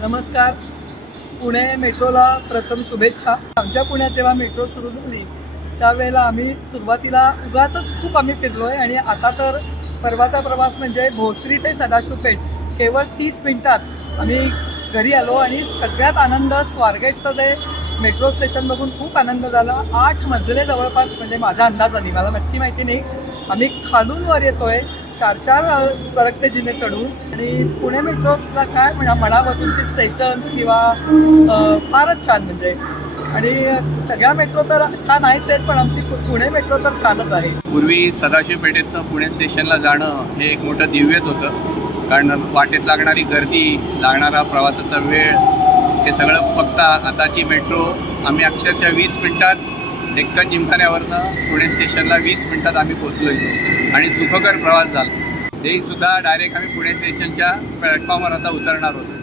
नमस्कार. पुणे मेट्रोला प्रथम शुभेच्छा. आमच्या पुण्यात जेव्हा मेट्रो सुरू झाली त्यावेळेला आम्ही सुरुवातीला उगाचंच खूप आम्ही फिरलो आहे आणि आता तर परवाचा प्रवास म्हणजे भोसरी ते सदाशिवपेठ. केवळ तीस मिनटात आम्ही घरी आलो आणि सगळ्यात आनंद स्वारगेटचं जे मेट्रो स्टेशन बघून खूप आनंद झाला. आठ मजले जवळपास म्हणजे माझ्या अंदाजाने मला नक्की माहिती नाही. आम्ही खालून वर येतोय. चार चार सरकते जिने चढून. आणि पुणे मेट्रोचा काय म्हणा म्हणावं तुमची स्टेशन्स किंवा फारच छान म्हणजे. आणि सगळ्या मेट्रो तर छान आहेच आहेत पण आमची पु- पुणे मेट्रो तर छानच आहे. पूर्वी सदाशिव पेठेतनं पुणे स्टेशनला जाणं हे एक मोठं दिव्यच होतं. कारण वाटेत लागणारी गर्दी लागणारा प्रवासाचा वेळ हे सगळं बघता आताची मेट्रो आम्ही अक्षरशः वीस मिनटात डेक्कन जिमखान्यावरनं पुणे स्टेशनला वीस मिनटात आम्ही पोचलो इथं आणि सुखकर प्रवास झाला. तेही सुद्धा डायरेक्ट आम्ही पुणे स्टेशनच्या प्लॅटफॉर्मवर आता उतरणार होतो.